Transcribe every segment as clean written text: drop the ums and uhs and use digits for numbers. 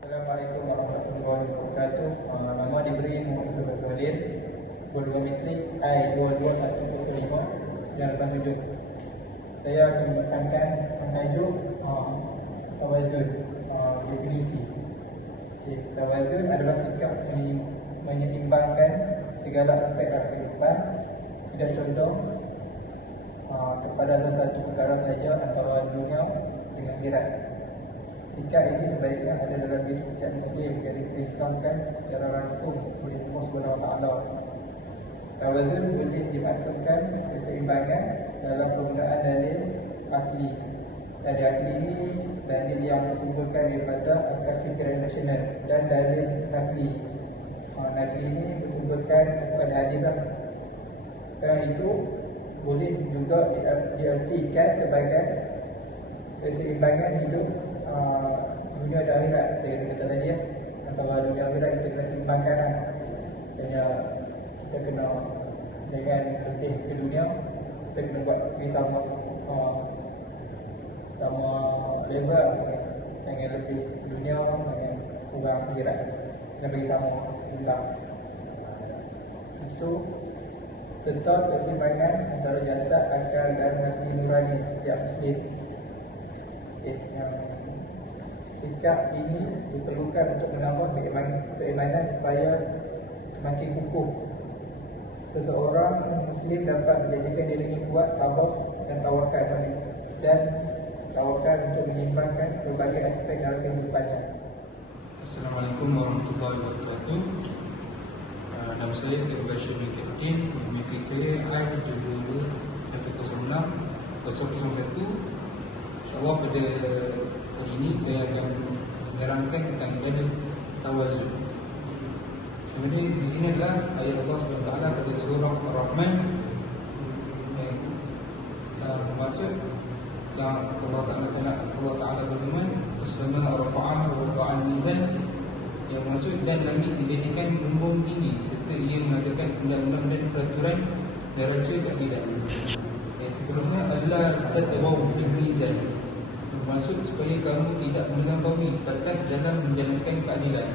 Assalamualaikum warahmatullahi wabarakatuh. Nama diberi Muhammad Fadil, Biometrik I22105 dan 87. Saya akan menekankan tajuk tawazun, definisi. Tawazun adalah sikap menyeimbangkan segala aspek kehidupan. Tidak contoh kepada salah satu perkara saja antara dunia dengan akhirat. Sikap ini sebaiknya ada dalam diri setiap Muslim yang diperintahkan secara langsung oleh Allah Subhanahu Wa Taala. Tawazun boleh dimaksudkan keseimbangan dalam penggunaan dalil akli. Dalil akli ini dalil yang bersumberkan daripada akal fikiran rasional, dan dalil nakli. Nakli ini bersumberkan kepada hadis. Sekarang itu boleh juga diartikan sebagai keseimbangan hidup dunia dan akhirat. Saya kata tadi antara dunia dan akhirat kita kena seimbangkan. Maksudnya kita kena jangan lebih ke dunia, kita kena buat sama level. Jangan lebih dunia, jangan kurang akhirat, kena bagi sama seimbang. Itu serta keseimbangan antara jasad, akal dan hati nurani setiap Muslim. Sikap ini diperlukan untuk menambah keimanan supaya semakin kukuh. Seseorang Muslim dapat menjadikan dirinya kuat, tabah dan tawakal untuk menyeimbangkan berbagai aspek dalam kehidupannya. Assalamualaikum warahmatullahi wabarakatuh. Nama saya Irfan Syuri Kapten. Biometrik saya I22106 001. InsyaAllah pada hari ini saya akan menerangkan tentang ibadah tawazun. Kemudian di sini adalah ayat Allah SWT pada surah Ar-Rahman maksud yang Allah Ta'ala berfirman was-samaa'a rafa'aha wa wada'al mizan, yang maksud dan langit dijadikan lumbung tinggi serta ia mengadakan undang-undang dan peraturan neraca keadilan. Yang seterusnya adalah tatawau fil mizan, maksud supaya kamu tidak melampaui batas dalam menjalankan keadilan.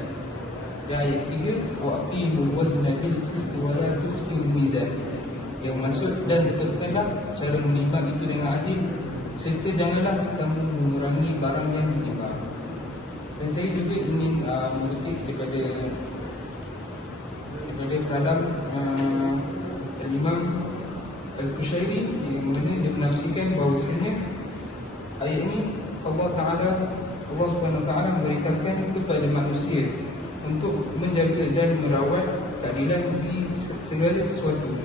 Dan ayat 3 wa aqimul wazna bil qist wa la tukhsirul mizan, yang maksud dan betulkanlah cara menimbang itu dengan adil serta janganlah kamu mengurangi barang yang ditimbang. Dan saya juga ingin mengutip daripada kalam Imam Al-Qushairi, yang mana dia menafsirkan bahawasanya ayat ini Allah Subhanahu Wa Taala memberitakan kepada manusia untuk menjaga dan merawat keadilan di segala sesuatu.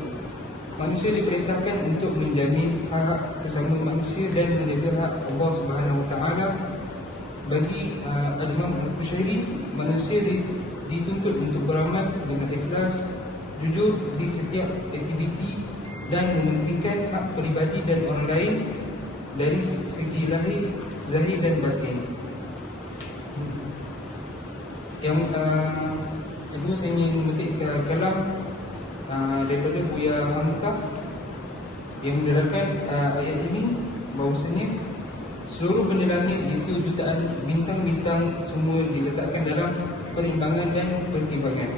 Manusia diperintahkan untuk menjamin hak sesama manusia dan menjaga hak Allah Subhanahu Wa Taala. Bagi Imam Al-Qushairi, manusia dituntut untuk beramal dengan ikhlas, jujur di setiap aktiviti dan mementingkan hak peribadi dan orang lain dari segi lahir, zahir dan batin. Yang kedua, saya ingin memetik kalam daripada Buya Hamkah yang menerangkan ayat ini bahawasanya seluruh benda langit iaitu jutaan bintang-bintang semua diletakkan dalam perimbangan dan pertimbangan.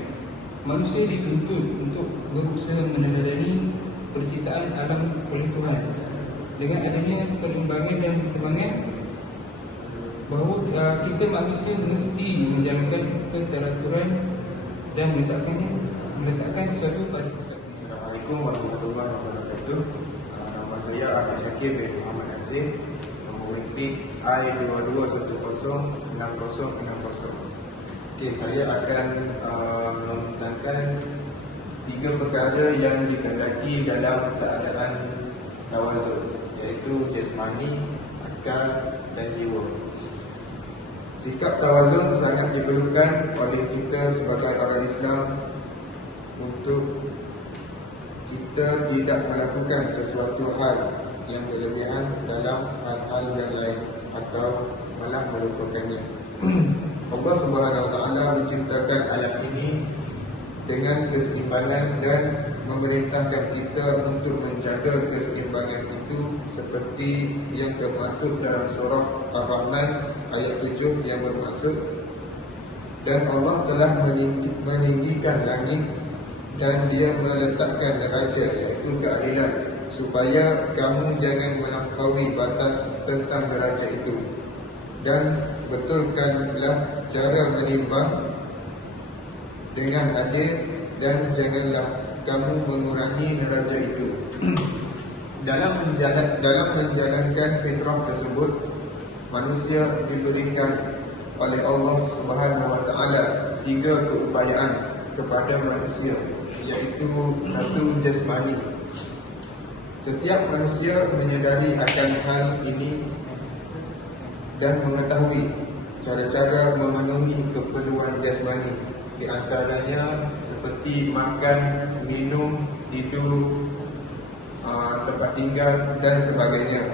Manusia dituntut untuk berusaha meneladani penciptaan alam oleh Tuhan. Dengan adanya perimbangan dan pertimbangan, bahawa kita manusia mesti menjalankan keteraturan dan meletakkan sesuatu pada tempat. Assalamualaikum warahmatullahi wabarakatuh. Nama saya Ahmad Syakir bin Muhammad Nasir, biometrik I22106060. Saya akan membentangkan 3 perkara yang dikehendaki dalam keadaan tawazun, iaitu jasmani, akal dan jiwa. Sikap tawazun sangat diperlukan oleh kita sebagai orang Islam untuk kita tidak melakukan sesuatu hal yang berlebihan dalam hal-hal yang lain atau malah melupakannya. Allah Subhanahu Wa Taala menciptakan alam ini dengan keseimbangan dan memerintahkan kita untuk menjaga keseimbangan itu seperti yang termaktub dalam surah Ar-Rahman ayat 7 yang bermaksud Dan Allah telah meninggikan langit dan Dia meletakkan neraca, iaitu keadilan, supaya kamu jangan melampaui batas tentang neraca itu. Dan betulkanlah cara menimbang dengan adil, dan janganlah kamu mengurangi neraca itu. Dalam menjalankan fitrah tersebut, manusia diberikan oleh Allah Subhanahu wa taala 3 keupayaan kepada manusia, iaitu 1, jasmani. Setiap manusia menyedari akan hal ini dan mengetahui cara-cara memenuhi keperluan jasmani, di antaranya seperti makan, minum, tidur, tempat tinggal dan sebagainya.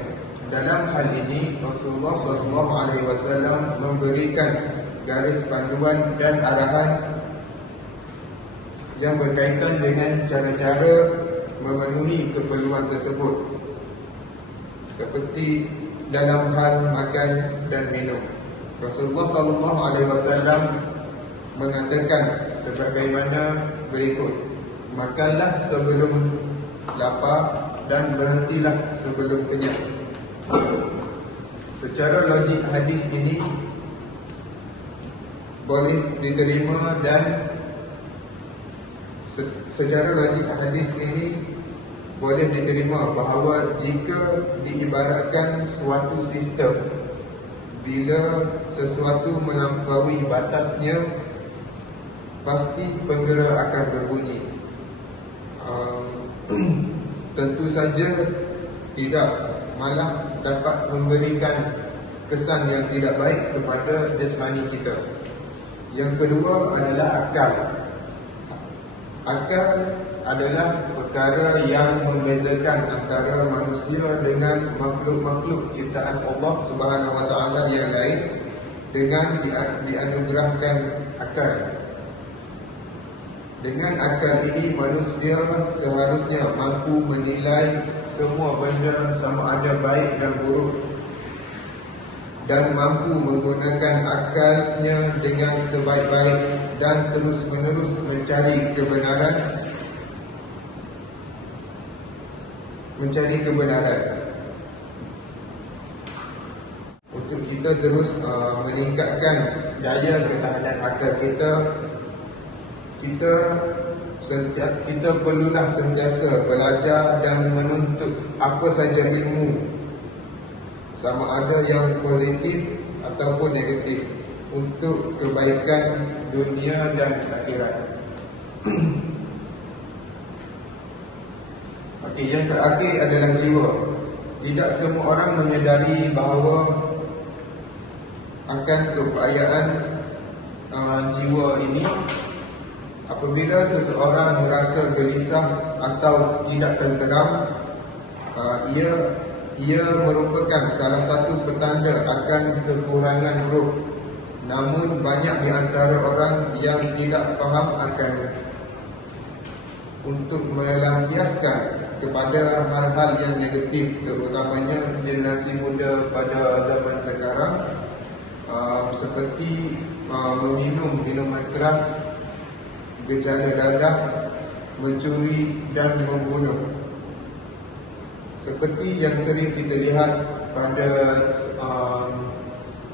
Dalam hal ini Rasulullah SAW memberikan garis panduan dan arahan yang berkaitan dengan cara-cara memenuhi keperluan tersebut, seperti dalam hal makan dan minum. Rasulullah SAW mengatakan sebagaimana berikut: makanlah sebelum lapar dan berhentilah sebelum kenyang. Secara logik hadis ini boleh diterima, dan secara logik hadis ini boleh diterima bahawa jika diibaratkan suatu sistem, bila sesuatu melampaui batasnya, pasti penggera akan berbunyi. Tentu saja tidak, malah dapat memberikan kesan yang tidak baik kepada jasmani kita. Yang kedua adalah akal. Akal adalah perkara yang membezakan antara manusia dengan makhluk-makhluk ciptaan Allah Subhanahu wa taala yang lain dengan dianugerahkan akal. Dengan akal ini manusia seharusnya mampu menilai semua benda sama ada baik dan buruk, dan mampu menggunakan akalnya dengan sebaik-baik dan terus-menerus mencari kebenaran. Untuk kita terus meningkatkan daya ketahanan akal kita, kita perlulah sentiasa belajar dan menuntut apa saja ilmu, sama ada yang positif ataupun negatif, untuk kebaikan dunia dan akhirat. Okey, yang terakhir adalah jiwa. Tidak semua orang menyedari bahawa akan keupayaan jiwa ini. Apabila seseorang merasa gelisah atau tidak tenteram, ia merupakan salah satu petanda akan kekurangan roh. Namun banyak di antara orang yang tidak faham akan untuk melampiaskan kepada hal-hal yang negatif, terutamanya generasi muda pada zaman sekarang, seperti meminum minuman keras, gejala dadah, mencuri dan membunuh. Seperti yang sering kita lihat pada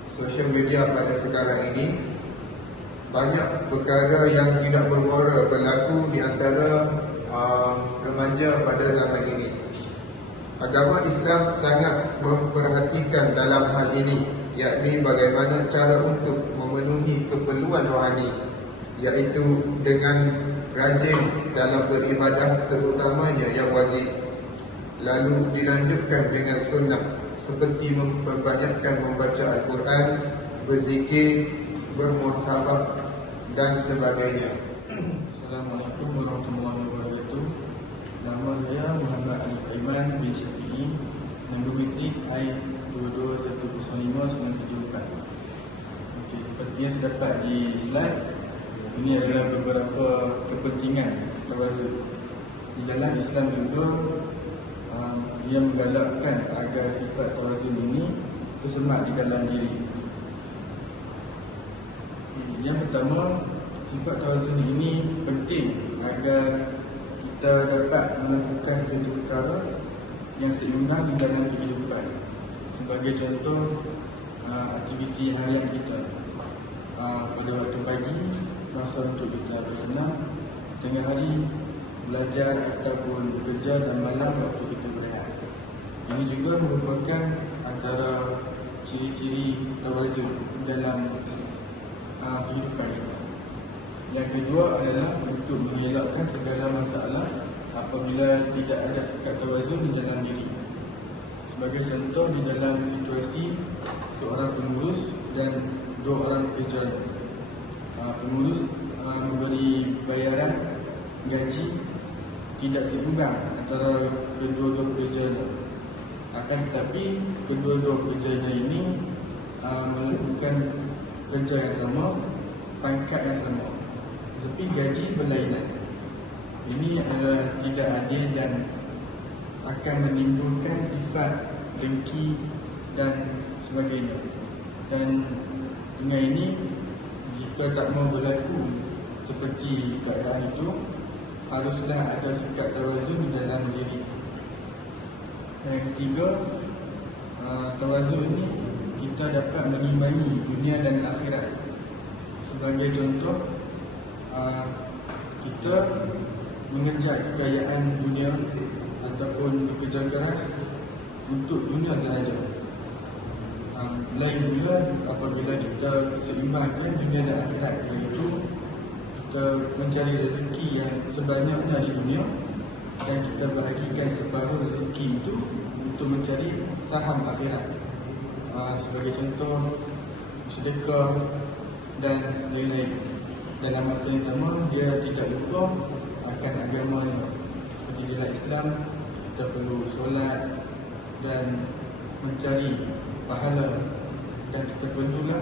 sosial media pada sekarang ini, banyak perkara yang tidak bermoral berlaku di antara remaja pada zaman ini. Agama Islam sangat memperhatikan dalam hal ini, yakni bagaimana cara untuk memenuhi keperluan rohani, iaitu dengan rajin dalam beribadah, terutamanya yang wajib. Lalu dilanjutkan dengan sunnah, seperti memperbanyakkan membaca Al-Quran, berzikir, bermuhasabah dan sebagainya. Assalamualaikum warahmatullahi wabarakatuh. Nama saya Muhammad Alif Aiman bin Syafi'i, Mendometrik I2210594. Okey, seperti yang terdapat di slide, ini adalah beberapa kepentingan tawazun. Di dalam Islam juga ia menggalakkan agar sifat tawazun ini tersemat di dalam diri. Yang pertama, sifat tawazun ini penting agar kita dapat melakukan sesuatu perkara yang seimbang di dalam kehidupan. Sebagai contoh, aktiviti harian kita. Pada waktu pagi, masa untuk kita bersenam, tengah hari belajar ataupun bekerja, dan malam waktu kita berehat. Ini juga merupakan antara ciri-ciri tawazun dalam kehidupan kita. Yang kedua adalah untuk mengelakkan segala masalah apabila tidak ada sikap tawazun di dalam diri. Sebagai contoh, di dalam situasi seorang pengurus dan dua orang pekerja. Pengurus memberi bayaran gaji tidak seimbang antara kedua-dua pekerjanya. Akan tetapi kedua-dua pekerjanya ini melakukan kerja yang sama, pangkat yang sama, tetapi gaji berlainan. Ini adalah tidak adil dan akan menimbulkan sifat dengki dan sebagainya. Dan dengan ini, jika tak mau berlaku seperti keadaan itu, haruslah ada sikap tawazun di dalam diri. Yang ketiga, tawazun ini kita dapat mengimbangi dunia dan akhirat. Sebagai contoh, kita mengejar kekayaan dunia ataupun bekerja keras untuk dunia sahaja. Lain pula apabila kita seimbangkan dunia dan akhirat, iaitu kita mencari rezeki yang sebanyaknya di dunia dan kita bahagikan separuh rezeki itu untuk mencari saham akhirat. Sebagai contoh, sedekah dan lain-lain. Dalam masa yang sama, dia tidak lupa akan agamanya. Seperti dalam Islam, kita perlu solat dan mencari pahala, dan kita perlulah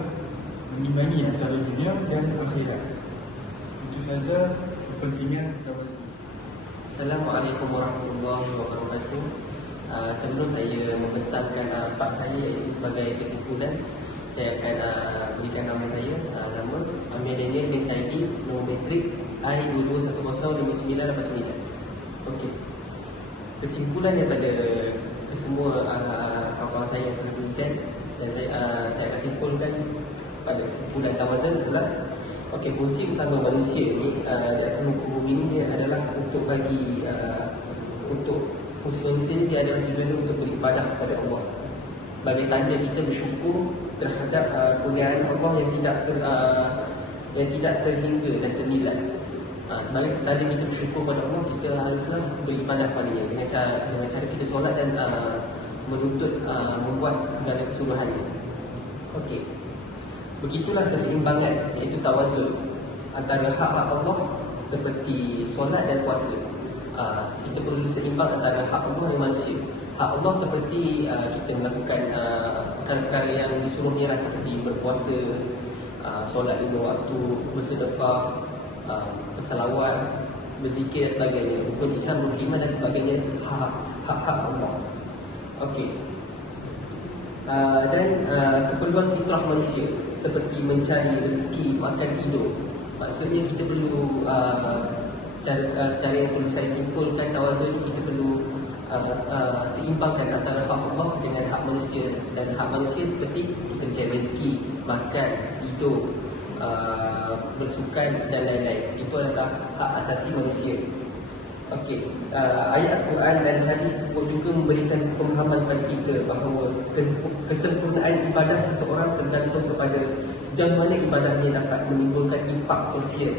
mengimbangi antara dunia dan akhirat. Itu saja kepentingan tawazun. Assalamualaikum warahmatullahi wabarakatuh. Sebelum saya membentangkan part saya sebagai kesimpulan, saya akan berikan nama saya. Nama Amir Daniel bin Saidi, nombor metrik I22105989. Okey. Kesimpulan daripada kesemua kawan-kawan saya yang telah berbincang, dan saya akan simpulkan pada kesimpulan tawazun adalah fungsi utama manusia ni dalam muka bumi ni dia adalah untuk bagi untuk fungsi manusia ni dia adalah tujuannya untuk beribadah kepada Allah sebagai tanda kita bersyukur terhadap kurniaan Allah yang tidak terhingga dan ternilai. Sebagai tanda kita bersyukur kepada Allah, kita haruslah beribadah kepadanya dengan cara kita solat dan menuntut membuat segala keseluruhannya. Okey. Begitulah keseimbangan, iaitu tawazun antara hak-hak Allah seperti solat dan puasa. Kita perlu seimbang antara hak Allah dan manusia. Hak Allah seperti kita melakukan perkara-perkara yang disuruhnya seperti berpuasa, solat 5 waktu, bersedekah, bersalawat, berzikir dan sebagainya. Rukun Islam, rukun iman dan sebagainya, hak-hak Allah. Okey. Dan keperluan fitrah manusia seperti mencari rezeki, makan, tidur. Maksudnya kita perlu secara yang perlu saya simpulkan tawazun ini, kita perlu seimbangkan antara hak Allah dengan hak manusia. Dan hak manusia seperti kita mencari rezeki, makan, tidur, bersukan dan lain-lain. Itu adalah hak asasi manusia. Okey, ayat Al-Quran dan hadis tersebut juga memberikan pemahaman kepada kita bahawa kesempurnaan ibadah seseorang tergantung kepada sejauh mana ibadahnya dapat menimbulkan impak sosial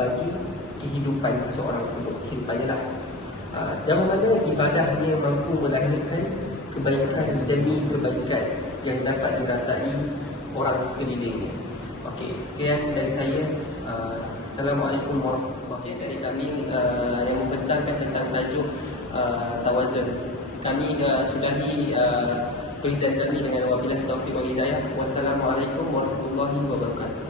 bagi kehidupan seseorang tersebut, kehidupannya lah. Sejauh mana ibadahnya mampu melahirkan kebaikan demi kebaikan yang dapat dirasai orang sekelilingnya. Okey, sekian dari saya. Assalamualaikum warahmatullahi wabarakatuh. Dari kami yang membentangkan tentang tajuk tawazun. Kami sudahi perizan kami dengan wabillahi taufiq wal hidayah. Wassalamualaikum warahmatullahi wabarakatuh.